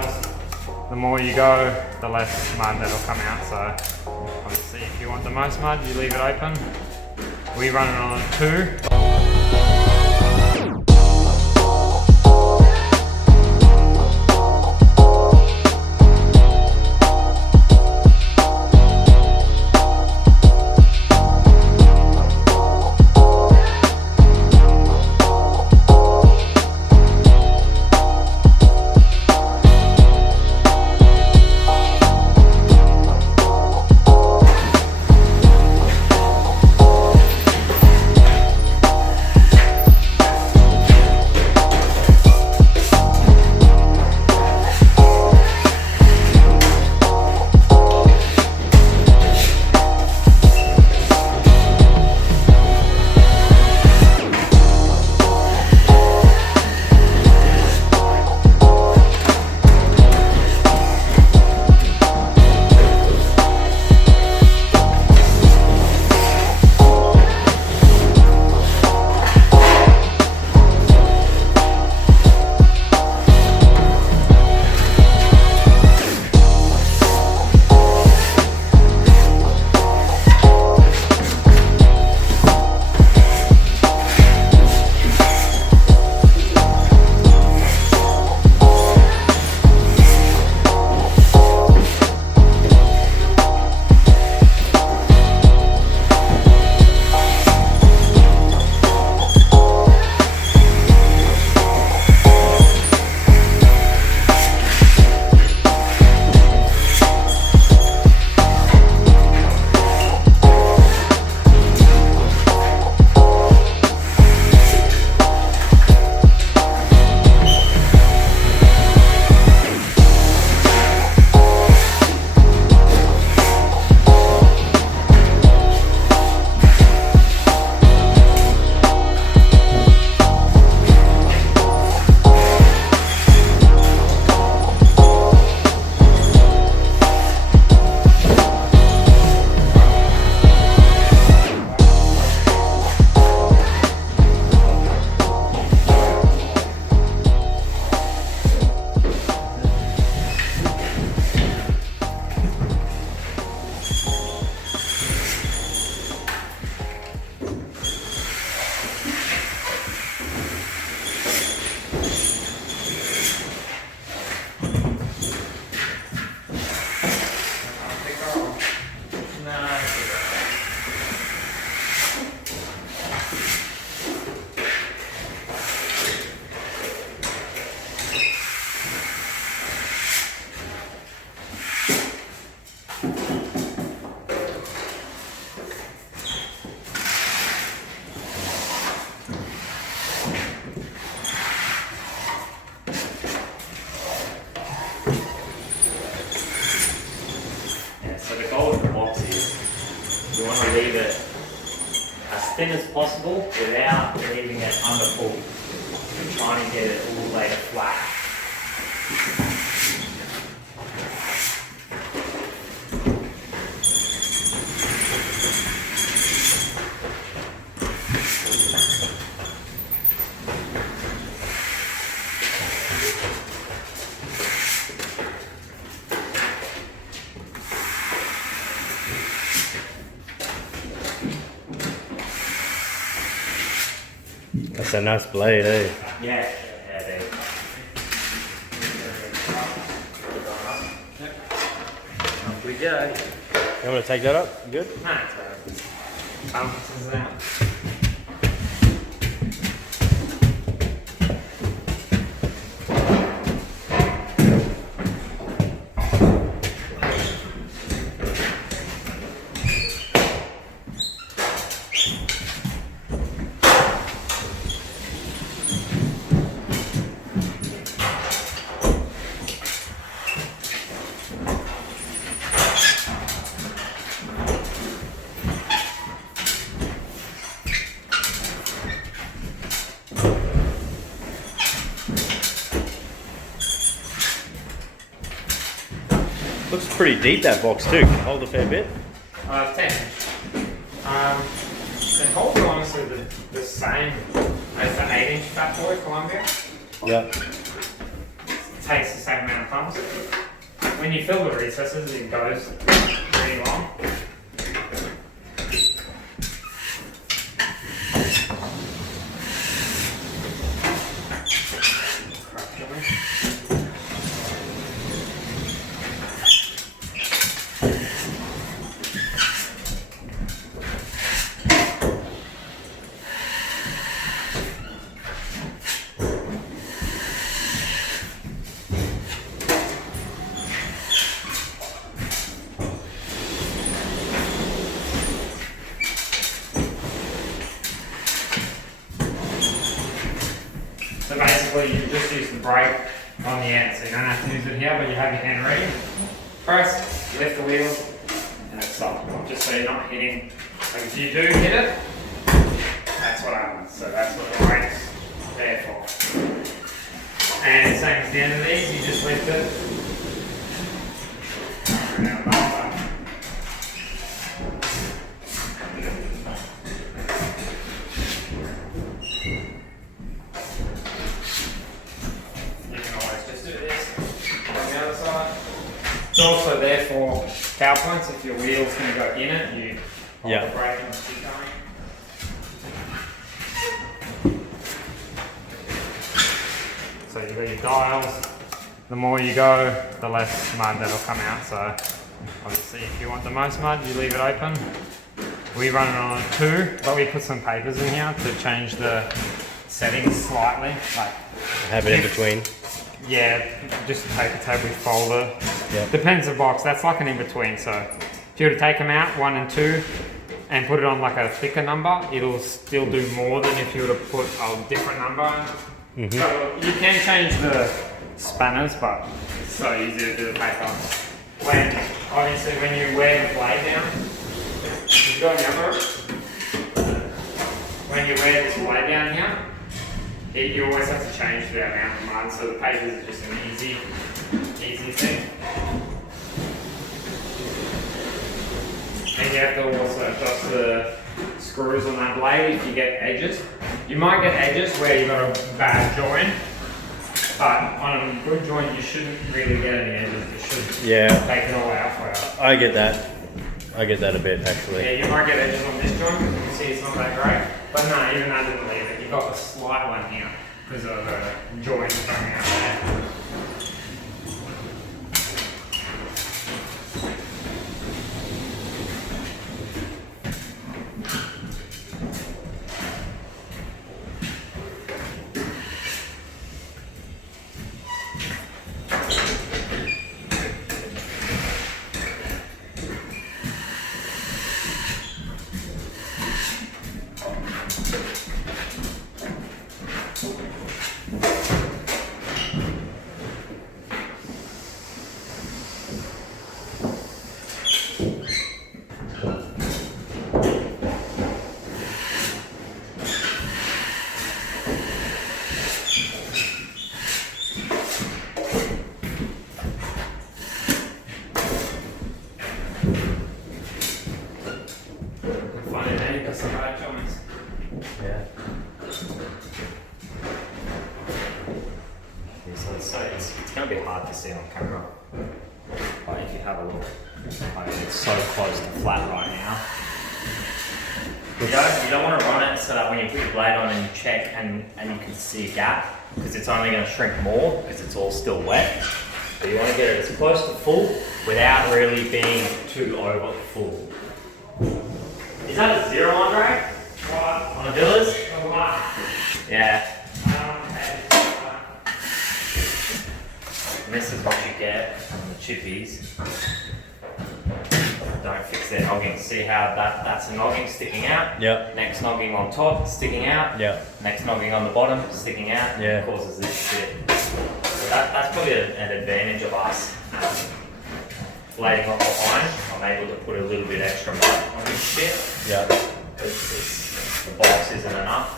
tiles, the more you go, the less mud that'll come out. So obviously if you want the most mud, you leave it open. We run it on 2. You want to leave it as thin as possible without leaving it underfull. You're trying to get it all the way to flat. That's a nice blade, eh? Yeah, dude. Off we go. You want to take that up? You good? Nah, it's alright. This is out. Looks pretty deep, that box too. Can hold a fair bit. 10. The holes are honestly the same as the 8-inch Fat Boy Columbia. Yeah. takes the same amount of pumps. When you fill the recesses, it goes pretty long. So basically you just use the brake on the end, so you don't have to use it here, but you have your hand ready. Press, lift the wheel, and it stops. Just so you're not hitting. Like if you do hit it, that's what happens. So that's what the brake's there for. And same as the end of these, you just lift it. Around that way. It's also there for power points. If your wheel's going to go in it, you hold the brake and keep going. So you've got your dials. The more you go, the less mud that'll come out. So obviously if you want the most mud, you leave it open. We run it on a 2, but we put some papers in here to change the settings slightly. Like Have it in between. yeah, just a paper tab with folder. Yep. Depends the box, that's like an in-between. So if you were to take them out, 1 and 2, and put it on like a thicker number, it'll still do more than if you were to put a different number. So you can change the spanners, but it's so easy to do the paper. Obviously when you wear the blade down, you got remember, when you wear this blade down here, you always have to change the amount of mud, so the papers are just an easy thing. And you have to also adjust the screws on that blade if you get edges. You might get edges where you've got a bad joint, but on a good joint you shouldn't really get any edges. You should take it all out for you. I get that. I get that a bit actually. Yeah, you might get edges on this joint because you can see it's not that great. But no, even that didn't leave it. You've got a slight one here because of the joint coming out there. It's going to be hard to see on camera, but if you have a look, like it's so close to flat right now. You don't want to run it so that when you put your blade on and you check and you can see a gap, because it's only going to shrink more because it's all still wet. But you want to get it as close to full without really being too over full. Is that a 0, Andre? What? On the Villas? Yeah. And this is what you get from the chippies. Don't fix their nogging. See how that's a nogging sticking out? Yep. Next nogging on top, sticking out. Yep. Next nogging on the bottom, sticking out. Yeah. Causes this shit. So that's probably an advantage of us. Blading on behind, I'm able to put a little bit extra mud on this shit. Yeah. Because the box isn't enough.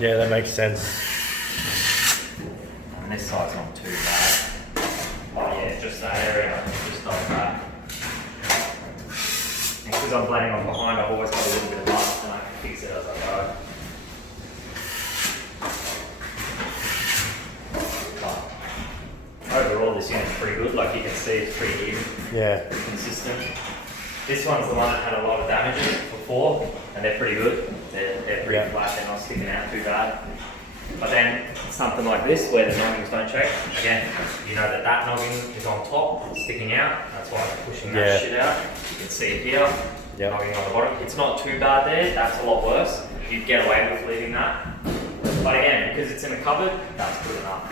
Yeah, that makes sense. And this side's not too bad. Oh yeah, just that area, just like that. And because I'm blading on behind, I've always got a little bit of mud and I can fix it as I go. and it's pretty good. Like you can see, it's pretty even, Yeah. pretty consistent. This one's the one that had a lot of damages before, and they're pretty good. They're pretty Yeah. flat, they're not sticking out too bad. But then something like this, where the noggins don't check, again, you know that that noggin is on top, sticking out. That's why I'm pushing that Yeah. shit out. You can see it here, Yep. noggin on the bottom. It's not too bad there, that's a lot worse. You'd get away with leaving that. But again, because it's in a cupboard, that's good enough.